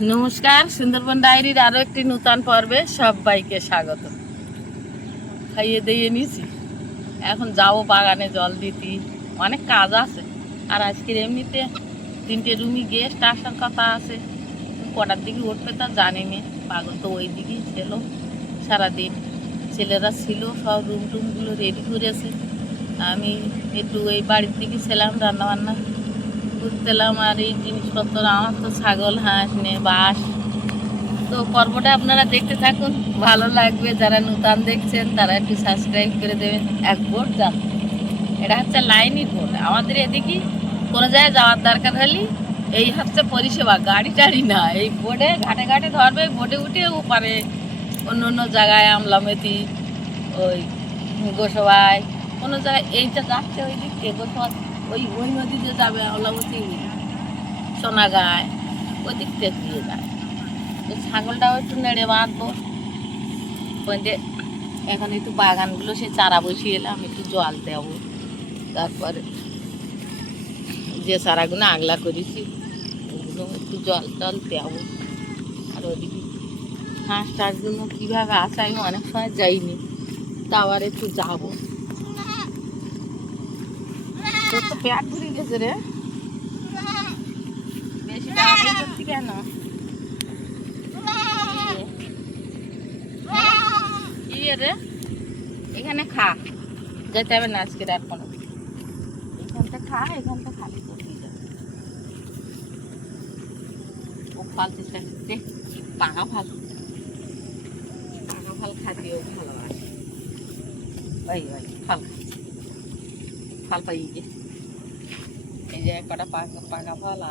নমস্কার, সুন্দরবন ডায়েরির আরও একটি নূতন পর্বে সবাইকে স্বাগত। খাইয়ে দিয়ে নিছি। এখন যাব বাগানে জল দিতি। অনেক কাজ আছে। আর আজকের এমনিতে তিনটে রুমি গেস্ট আসার কথা আছে। কটার দিকে উঠবে তা জানি নি। পাগল তো ওই দিকেই ছিল। সারাদিন ছেলেরা ছিল, সব রুম টুমগুলো রেডি করেছে। আমি একটু ওই বাড়ির দিকে ছিলাম রান্না করতেলাম আর এই জিনিসপত্র, আমার তো ছাগল, হাঁস, নে বাস তো পর্বটা আপনারা দেখতে থাকুন, ভালো লাগবে। যারা নূতন দেখছেন, তারা একটু সাবস্ক্রাইব করে দেবেন। এক বোট যান এটা হচ্ছে লাইনই বোট। আমাদের এদিকে কোনো জায়গায় যাওয়ার দরকার হলে এই হচ্ছে পরিষেবা। গাড়ি টাড়ি না। এই বোটে ঘাটে ঘাটে ধরবে, বোটে উঠে ওপারে অন্য অন্য জায়গায় আমলামেতি, ওই গোসবাই কোনো জায়গায় এইটা যাচ্ছে ওই দিক থেকে গোসবা ওই ওই নদীতে যাবে আমলামতি সোনাগায়, ওই দিক থেকে দিয়ে যায়। তো ছাগলটাও একটু নেড়ে বাঁধবো। ওইতে এখন একটু বাগানগুলো সে চারা বসিয়ে এলাম, একটু জল দেবো। তারপরে যে চারাগুলো আগলা করেছি, ওগুলো একটু জল টল দেবো। আর ওদিকে হাঁস টাঁসগুলো কীভাবে আসে আমি অনেক সময় যাইনি তা আবার একটু যাব। তো পেট ভরে গেছে রে বেশি তাড়াতাড়ি করছি কেন কি রে এখানে খা। যেতে হবে না আজকে আর কোনো এখানটা খা এখানটা খালি করবি ও ফল চেষ্টা করতে পাকা ফল। পাকা ফল খাতেও ভালোবাসে। ওই ওই ফল খাচ্ছে ফল পাই যে কটা পাকা পাকা ফল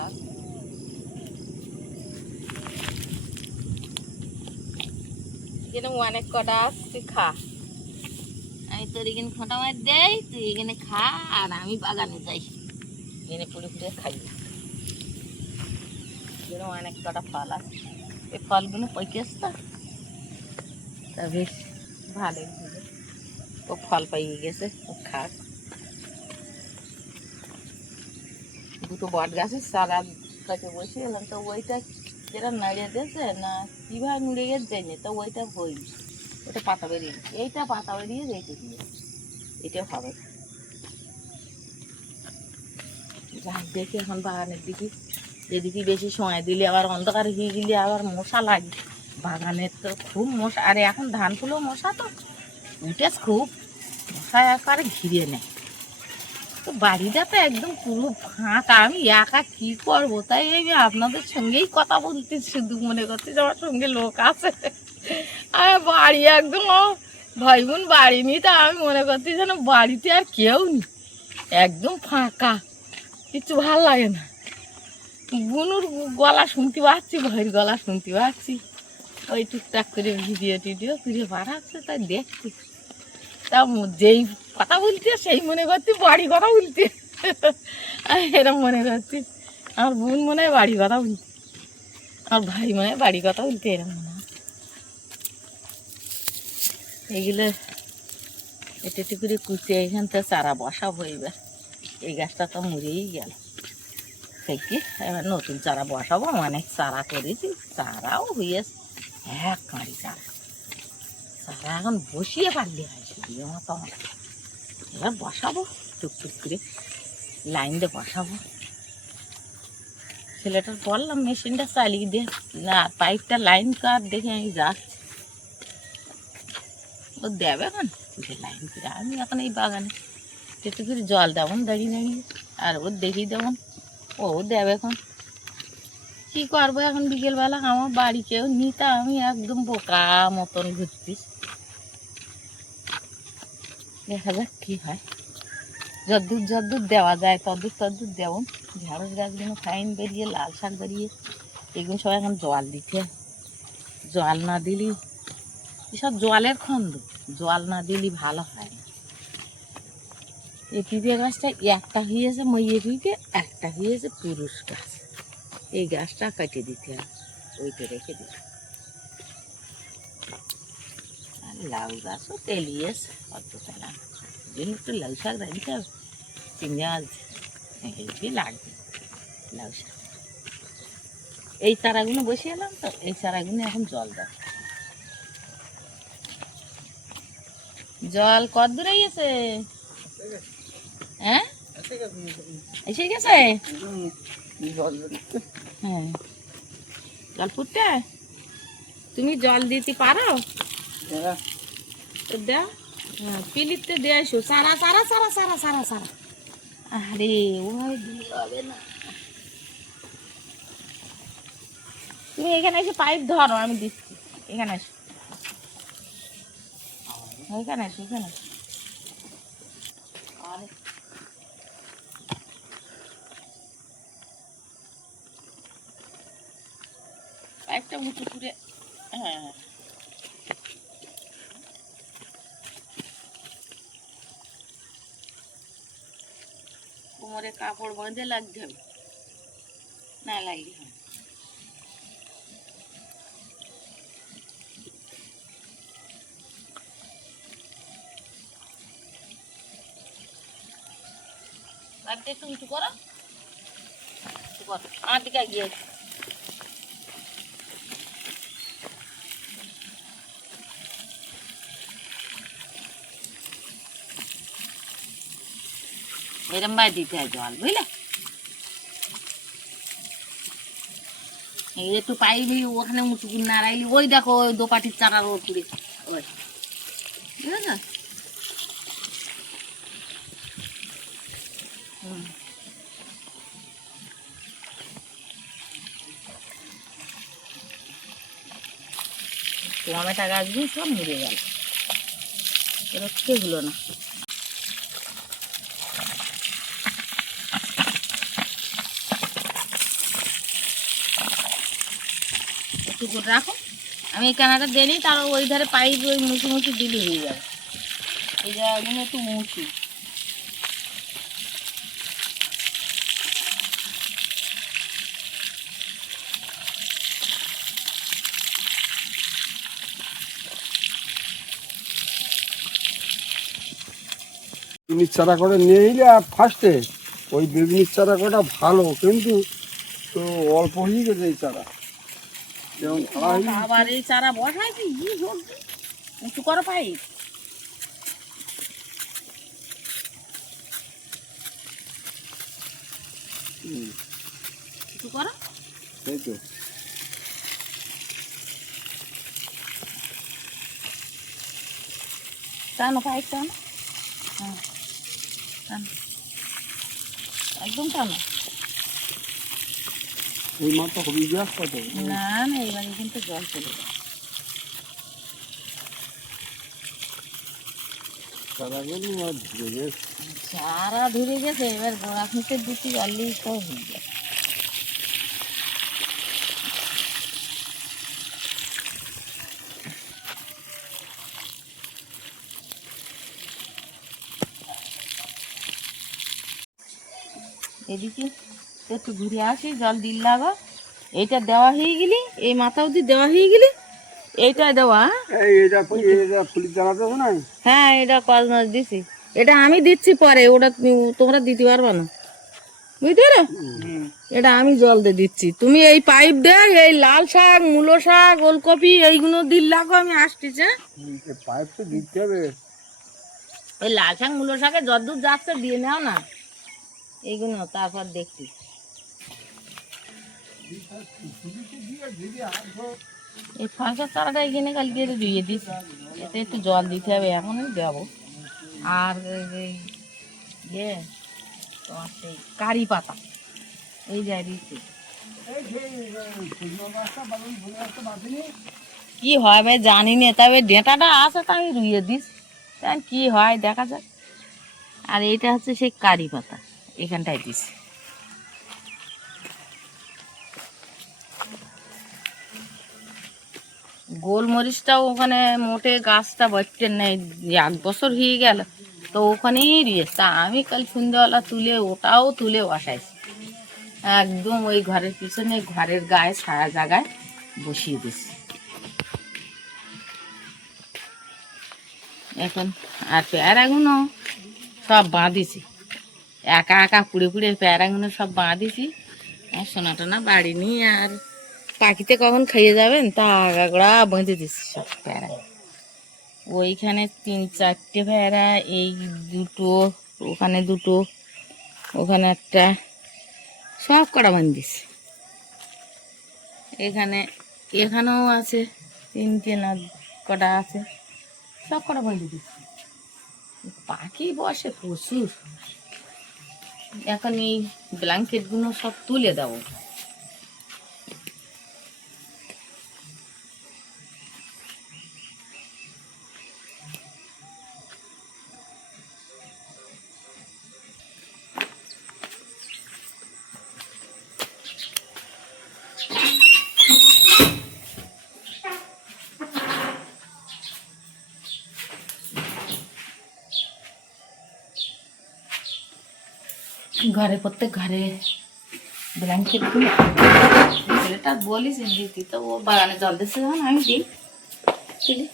অনেক কটা আছে খা আমি তোর এখানে খোঁটা মার দেই তুই এখানে খা আর আমি বাগানে যাই এখানে পুড়ে পুড়ে খাই এখানে অনেক কটা ফল আছে এই ফলগুলো পৈকেস তো তা বেশ ভালোই ও ফল পাইয়ে গেছে ও খাক দুটো বট গাছের চারা কাছে বসে এলাম। তো ওইটা যেটা নাড়িয়ে দিয়েছে না কীভাবে নুড়ে গেছে যায়নি তো ওইটা হই ওটা পাতা বেরিয়ে এইটা পাতা বেরিয়ে রেখে দিয়ে। এটা হবে। যাই দেখি এখন বাগানের দিকে। এদিকে বেশি সময় দিলে আবার অন্ধকার হয়ে গেলে আবার মশা লাগে। বাগানের তো খুব মশা। আর এখন ধান ফুলো মশা তো। উঠেছ খুব। মশা একবারে ঘিরে নেয়। তো বাড়িটা তো একদম পুরো ফাঁকা। আমি একা কি করব? তাই এই আপনাদের সঙ্গেই কথা বলতে শুধু মনে করছি যে আমার সঙ্গে লোক আছে। আর বাড়ি একদম ভাই বোন বাড়ি নি তা আমি মনে করছি যেন বাড়িতে আর কেউ নেই। একদম ফাঁকা। কিছু ভালো লাগে না। বুনুর গলা শুনতে পাচ্ছি, ভাইয়ের গলা শুনতে পাচ্ছি। ওই টুকটাক করে ভিডিও টিডিও করে বাড়াচ্ছে, তাই দেখছি। তা যেই কথা বলতে, সেই মনে করছি, বাড়ি কথা বলতে। এরকম মনে করছি। আমার বোন মনে হয় বাড়ি কথা বলতে। আমার ভাই মনে হয় বাড়ি কথা বলতে এরকম মনে হয়। এইগুলো একটু একটু করে কুচে এখান থেকে চারা বসাবো হইবে। এই গাছটা তো মরেই গেল। থেকে এবার নতুন চারা বসাবো অনেক চারা করেছি, চারাও হয়েছে এক কাঁড়ি চারা। চারা এখন বসিয়ে পারলে হয় শুধু আমার এবার বসাবো, টুকটুক করে লাইন দিয়ে বসাবো। ছেলেটার বললাম মেশিনটা চালিয়ে দে। না পাইপটা লাইন কার, দেখে আমি যাচ্ছি। ও দেবে এখন? যে লাইন করে, আমি এখন এই বাগানে। একটু করে জল দেবন দাঁড়িয়ে দাঁড়িয়ে। আর ও দেখিয়ে দেবন ও দেবে এখন। কি করব এখন বিকেলবেলা? আমার বাড়ি কেউ নিতা আমি একদম বোকা মতন ঘুরছি দেখা যাক কি হয়? যদ্দূর যদ্দূর দেওয়া যায়, তদ্দূর তদ্দূর দেবো ঢেঁড়স গাছগুলো ফাইন বেরিয়ে, লাল শাক বেরিয়ে, এগুলো সবাই এখন জল দিতে হয়। জল না দিলি, এসব জলের খন্দ জল না দিলি ভালো হয় না। এই পিঁপে গাছটা একটা হয়েছে, মইয়ে পিঁপে একটা হয়েছে পুরুষ গাছ। এই গাছটা কেটে দিতে হবে, ওইটা রেখে দিতে আর লাউ গাছও তেলিয়েছে অত তেলা জন্য একটু লাউ শাক রাখতে হবে চিংড়ি মাছ হেভি লাগবে লাউ শাক এই চারাগুলো বসিয়ে এলাম তো এই চারাগুলো এখন জল দেয় জল কত দূরে গেছে হ্যাঁ এসে গেছে হ্যাঁ জল ফুটতে তুমি জল দিতে পারো হ্যাঁ তুমি এখানে এসে পাইপ ধরো, আমি দিচ্ছি। এখানে এসো। এখানে এসো এখানে এসো। পাইপটা উঁচু করে হ্যাঁ। কোমরে কাপড় বাঁধে লাগতে হবে। না লাগলে। একটু উঁচু করো। করো। আমার দিকে গিয়ে এরম ভাই দিতে হয় জল, বুঝলে? একটু পাইবি ওখানে উঁচু করে নাড়াইলি, ওই দেখো, ওই দোপাটির চারার ওপরে ওই, বুঝেছ। টমেটো গাছগুলো সব মরে গেল। রক্ষে হলো না। করে রাখো। আমি এই কানাটা দিয়ে তার ওই ধারে পাইপ ওই মুচি মুচি দিলে হয়ে যাবে। এই জায়গাগুলো একটু মুচু বেগুনির চারা করে নিয়ে এলে আর ফার্স্টে ওই বেগুনির চারা কটা ভালো, কিন্তু তো অল্প হয়ে গেছে এই চারা যেমন খাওয়া হয়ে গেছে। আবার এই চারা বসাই কি উঁচু করো পাইপ উঁচু করো। এই তো। টানো পাইপ টানো। হ্যাঁ টানো। একদম টানো। এই মাত্র হবি গ্যাস কত না না এবারে কিন্তু জল চলে যাবে চারাগুলো আর ধরে গেছে। সারা ধরে গেছে এবার গোড়া খুঁটে দুটি জলই তো হয়ে যাবে এদিকে? একটু ঘুরে আসি জল দিল লাগো। এইটা দেওয়া হয়ে গেলি এই মাথা অবধি দেওয়া হয়ে গেলি এইটা দেওয়া হ্যাঁ? এই এটা হ্যাঁ এটা কল মাছ দিছি। এটা আমি দিচ্ছি পরে ওটা তোমরা দিতে পারবে না। বুঝতে পারো এটা আমি জল দিয়ে দিচ্ছি। তুমি এই পাইপ দে এই লাল শাক মূলো শাক ওলকপি এইগুলো দিল লাগো আমি আসতেছি হ্যাঁ? পাইপ তো দিতে হবে। ওই লাল শাক মূলো শাকে যদ্দূর যাচ্ছে দিয়ে নাও না। এইগুলো তারপর দেখছি। এই ফাঁকা চারাটা এখানে কালকে ধুয়ে দিচ্ছি এতে একটু জল দিতে হবে এখনই দেবো। আর ইয়ে তোমার সেই কারি পাতা, এই যাই দিচ্ছি কি হয় ভাই জানি না তবে ডেঁটাটা আছে তা, আমি রুইয়ে দিস। কি হয়, দেখা যাক। আর এইটা হচ্ছে সেই কারি পাতা, এখানটায় দিছি গোলমরিচটাও ওখানে মোটে গাছটা বসতে নেই, এক বছর হয়ে গেল। তো ওখানেই রয়েছে। তা আমি কাল সন্ধ্যাবেলা তুলে ওটাও তুলে বসাইছি। একদম ওই ঘরের পিছনে ঘরের গায়ে ছায়া জায়গায় বসিয়ে দিছি এখন আর পেয়ারাগুলো সব বাঁধিছি। একা একা পুড়ে পুড়ে পেয়ারাগুলো সব বাঁধিছি। সোনা টোনা বাড়ি নিয়ে আর। পাখিতে কখন খাইয়ে যাবেন? তা আগাগড়া বেঁধে দিচ্ছি সব প্যারা ওইখানে তিন চারটে ভেড়া, এই দুটো, ওখানে দুটো, ওখানে একটা, সব কটা বান্ধিস এখানে, এখানেও আছে, তিনটে না কটা আছে, সব কটা বাঁধে দিস পাখি বসে প্রচুর। এখন এই ব্ল্যাঙ্কেটগুলো সব তুলে দেবো। ঘরে, প্রত্যেক ঘরে ব্ল্যাঙ্কেটগুলো। ছেলেটা বলিস দিতি তো ও বাগানে জল দিচ্ছে যখন, আমি দিই। বুঝলি?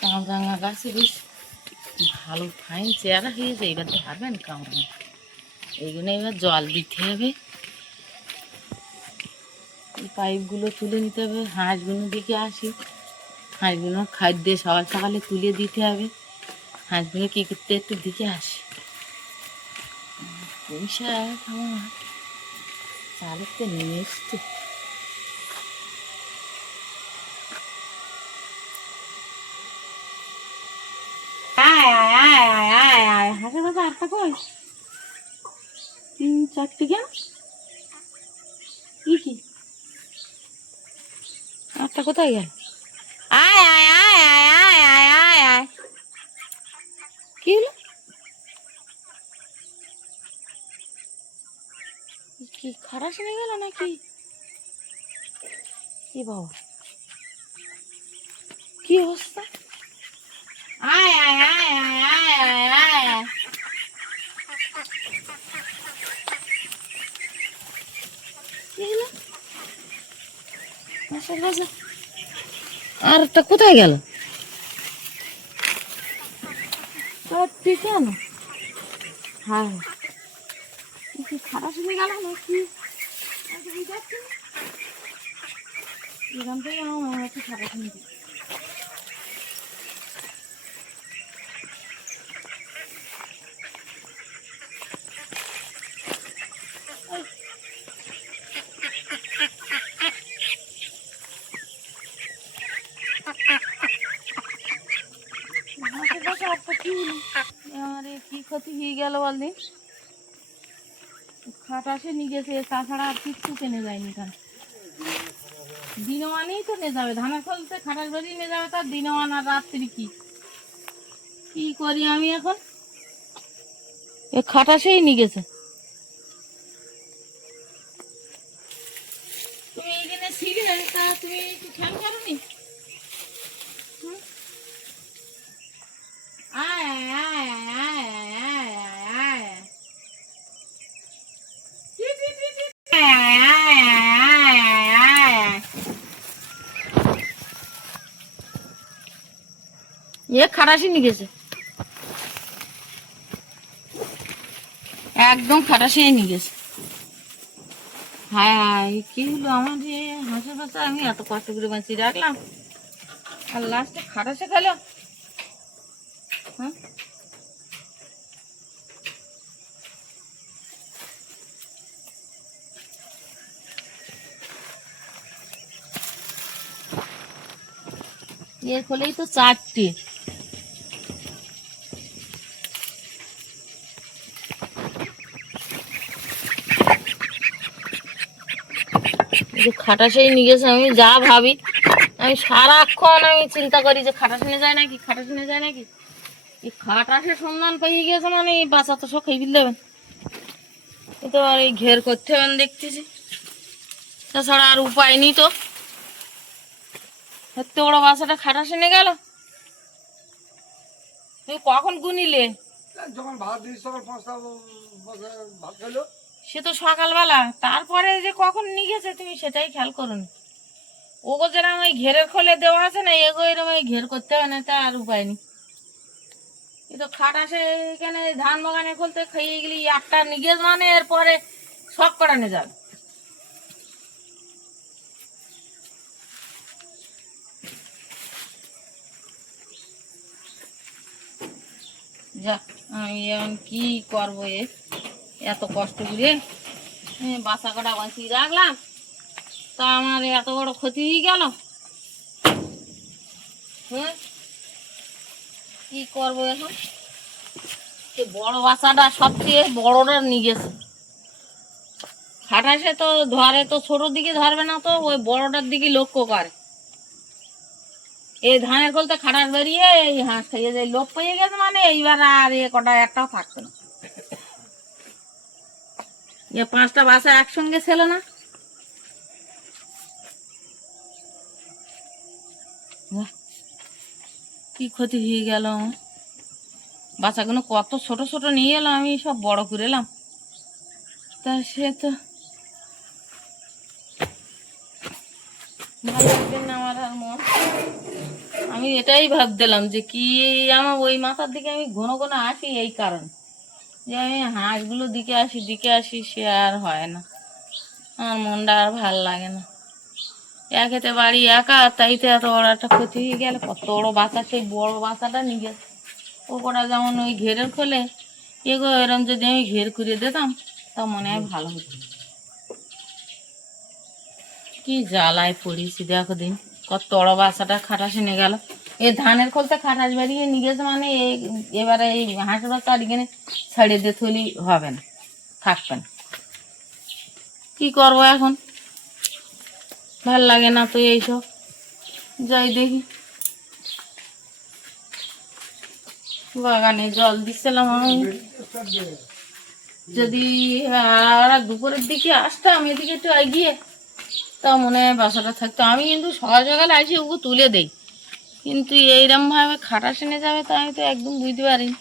কামরাঙা গাছে বেশ ভালো ফাইন চেয়ারা হয়েছে এবার তো পারবেন কামরাঙা এইগুলো এবার জল দিতে হবে। এই পাইপগুলো তুলে নিতে হবে হাঁসগুলো দিকে আসি। হাঁসগুলো খাদ্য সকাল সকালে তুলে দিতে হবে। হাঁসগুলো কী করতে একটু দিকে আসি। পয়সা আমার এসছে। হাঁসের আটটা তিন চারটে কেন কি কি? একটা কোথায় গেল আয় আয় আয় আয় আয় আয় আয় আয় কি হলো কি খারাপ শুনে গেল নাকি কি বাবা কি অবস্থা আয় আয় আয় আয় আয় আয় আয় আয় কি হলো আসা আসা আর একটা কোথায় গেল? কেন? হ্যাঁ। খারাপ শুনে গেল নাকি? এরকম থেকে আমার খারাপ শুনে গেল। হাতের কাছে একটা কি হলো? এবারে কি ক্ষতি হয়ে গেল বলদি। খাটাসে নিয়ে গেছে তাছাড়া আর কিচ্ছু কেনে যায়নি তার। দিনওয়ানেই তো নিয়ে যাবে, ধানের ফলতে খাটাস বাড়ি নিয়ে যাবে, তার দিনওয়ান আর রাত্রি কি? কি করি আমি এখন? এ খাটাসেই নিয়ে গেছে তুমি এইখানে ছিলে তা তুমি একটু খেয়াল করনি হুম আয় আয় আয় আয় আয় আয় আয় টি টি টি টি আয় আয় আয় আয় আয় একদম খাটাসি নিয়ে গেছে। হায় হায়, কি হলো আমার হাসা ফাঁসা? আমি এত কষ্ট করে বাঁচিয়ে রাখলাম। আর লাস্টে খাটাসে খেলো। হ্যাঁ? এর ফলেই তো চারটে। যে খাটাসেই নিয়ে গেছে, আমি যা ভাবি, আমি সারাক্ষণ আমি চিন্তা করি যে খাটাস যায় নাকি খাটাস যায় নাকি? এই খাটাসের সন্ধান পেয়ে গেছে মানে এই বাচ্চা তো সব দেবেন তো আর এই ঘের করতে হবেন দেখতেছি। তাছাড়া আর উপায় নেই তো। এত বড় বাচ্চাটা খাটাসে নিয়ে গেল? কখন গুনিলে? যখন ভাত ভাত খেলো। সে তো সকালবেলা। তারপরে যে কখন নিয়ে গেছে তুমি সেটাই খেয়াল করুন। ওগো যেরকম ওই ঘেরের খোলে দেওয়া আছে না, এগো এরকম ওই ঘের করতে হবে না তা আর উপায় নেই। কিন্তু খাটাসে এখানে, ধান বাগানে খুলতে খাইয়ে গেলি একটা নিগেজ মানে এরপরে শখ করানো যাবে। যা, আমি এখন কি করব এ? এত কষ্ট করে বাসা কটা বাঁচিয়ে রাখলাম। তা আমার এত বড় ক্ষতি হয়ে গেল। হ্যাঁ? কি করব এখন? বড় বাচ্চাটা সবচেয়ে বড়টা নিয়ে গেছে খাটাসে তো ধরে, তো ছোটোর দিকে ধরবে না তো, ওই বড়টার দিকে লক্ষ্য করে। এই ধানের কলতে খাটাস বেরিয়ে এই হাঁস খাইয়ে যায় লোক পেয়ে গেছে মানে এইবার আর এ কটা একটাও থাকতো না। এ পাঁচটা বাসা একসঙ্গে ছিল না? কি ক্ষতি হয়ে গেল। বাচ্চাগুলো কত ছোট ছোট নিয়ে এলাম আমি সব বড় করে এলাম। তা সে তো আমার আর মন। আমি এটাই ভাবছিলাম যে কি আমার ওই মাথার দিকে আমি ঘন ঘন আসি এই কারণ। যে আমি হাঁসগুলো দিকে আসি দিকে আসি, সে আর হয় না। আমার মনটা আর ভালো লাগে না। একেতে বাড়ি একা, তাইতে এত বড় একটা ক্ষতি হয়ে গেলে। কত বড় বাচ্চা সেই বড় বাচ্চাটা নিয়ে গেছে ও কটা যেমন ওই ঘেরের খোলে, এগো এরম যদি আমি ঘের করে দিতাম, তা মনে হয় ভালো হতো। কি জ্বালায় পড়িছি, দেখো দিন। কত বড় বাচ্চাটা খাটাস এনে গেল। এই ধানের খোলতে খাটাস বেরিয়ে নিয়ে গেছে মানে এই এবারে এই হাঁসের বাচ্চা আর ছাড়িয়ে দিয়ে থলি হবে না, থাকবে না। কি করব এখন? ভালো লাগে না তো এইসব। যাই দেখি। বাগানে জল দিচ্ছিলাম আমি। যদি, আর দুপুরের দিকে আসতাম, এদিকে একটু এগিয়ে, তা মনে হয় বাসাটা থাকতো। আমি কিন্তু সকাল সকাল আসি, ওকে তুলে দেই। কিন্তু এইরকম ভাবে খাটা সেনে যাবে তা আমি তো একদম বুঝতে পারিনি।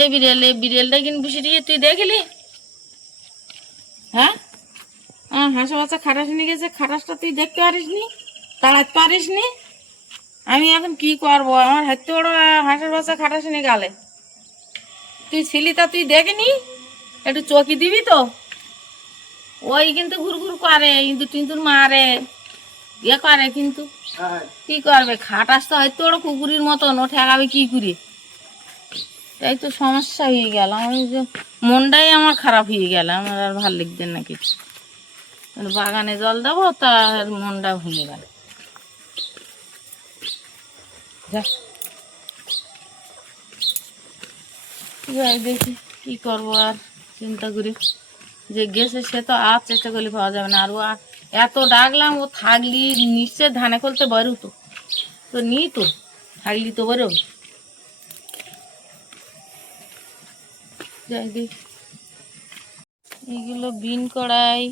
এই বিড়াল, এই বিড়ালটা কিন্তু বসে দিয়ে তুই দেখলি? হ্যাঁ? হ্যাঁ হাঁসা বাচ্চা খাটাস নিয়ে গেছে খাটাসটা তুই দেখতে পারিস নি তাড়াতে পারিস নি আমি এখন কি করব? আমার হাতে বড় হাঁসের বাচ্চা খাটাস নিয়ে গেলে। তুই ছিলি তা তুই দেখিনি? একটু চকি দিবি তো? ওই কিন্তু ঘুরঘুর করে কিন্তু টিন্তুর মারে। ইয়ে করে কিন্তু। কি করবে? খাটাস তো হয়তো ওরা কুকুরের মতন, ও ঠেকাবে কি করে? তাই তো সমস্যা হয়ে গেল। আমি যে মনটাই আমার খারাপ হয়ে গেল। আমার আর ভালো লাগছে না কিছু। বাগানে জল দেবো তার মনটা ভেঙে গেল। যাই দেখি কি করব আর চিন্তা করি। যে গেছে সে তো আর চেষ্টা করলে পাওয়া যাবে না। আর এত ডাকলাম, ও থাকলি, নিশ্চয় ধানে খুলতে বেরো তো। তো নি তো, থাকলি তো বেরো। যাই এইগুলো বিন কড়াই,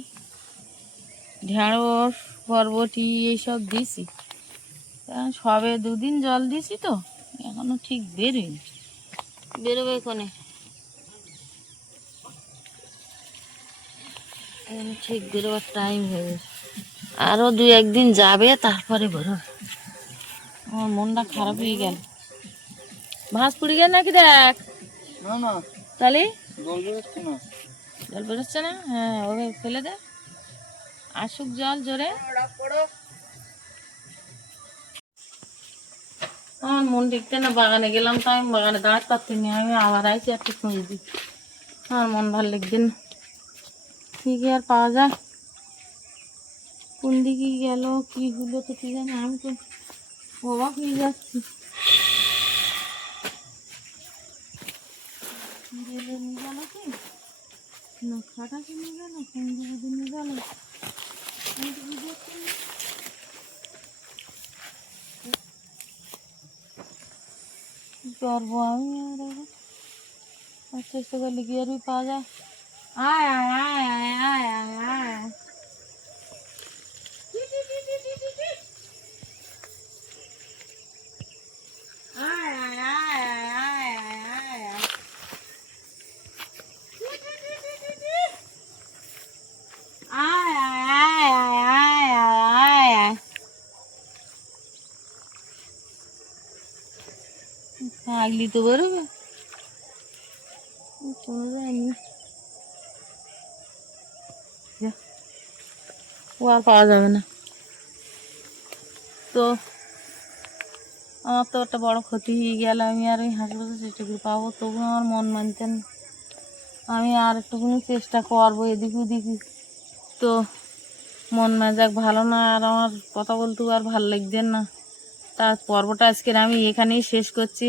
ঢেঁড়স, বরবটি, এইসব দিছি। সবে দুদিন জল দিছি তো, এখনও ঠিক বেরোয়নি। বেরোবে এখানে ঠিক বেরোবার টাইম হয়ে গেছে। আরও দু একদিন যাবে তারপরে বেরোবে আমার মনটা খারাপ হয়ে গেল। ভাঁজ পুড়ে গেল নাকি দেখ? না না। তাহলে জল বেরোচ্ছে না। জল বেরোচ্ছে না? হ্যাঁ ওকে ফেলে দে। আসুক জল জোরে। আমার মন দেখতে না বাগানে গেলাম তো আমি বাগানে দাঁড়াতে পারছি না আমি আবার আইছি একটু খুঁজে দিই আমার মন ভালো লাগছে না। কি আর পাওয়া যায়? কোন দিকে গেল কি হলো তো কি জানি আমি তো অবাক হয়ে যাচ্ছি রেলে নিয়ে গেল কি না খাটাকে নিয়ে গেল কোন দিকে নিয়ে গেল আমি তো বুঝে পারবো আমি আর আচ্ছা চেষ্টা করলে গিয়ারই পাওয়া যায় আয় আয় আয় আয় আয় আয় আগলি তো বেরোবে? কোনো যায়নি যা। ও আর পাওয়া যাবে না। তো আমার তো একটা বড় ক্ষতি হয়ে গেল আমি আর ওই হাসপাতাল চেষ্টা করে পাবো তবু আমার মন মানতেন। আমি আর একটুখানি চেষ্টা করব এদিক ওদিক। তো মন মেজাজ ভালো না আর আমার কথা বলতেও আর ভালো লাগছে না। তার পর্বটা আজকের আমি এখানেই শেষ করছি।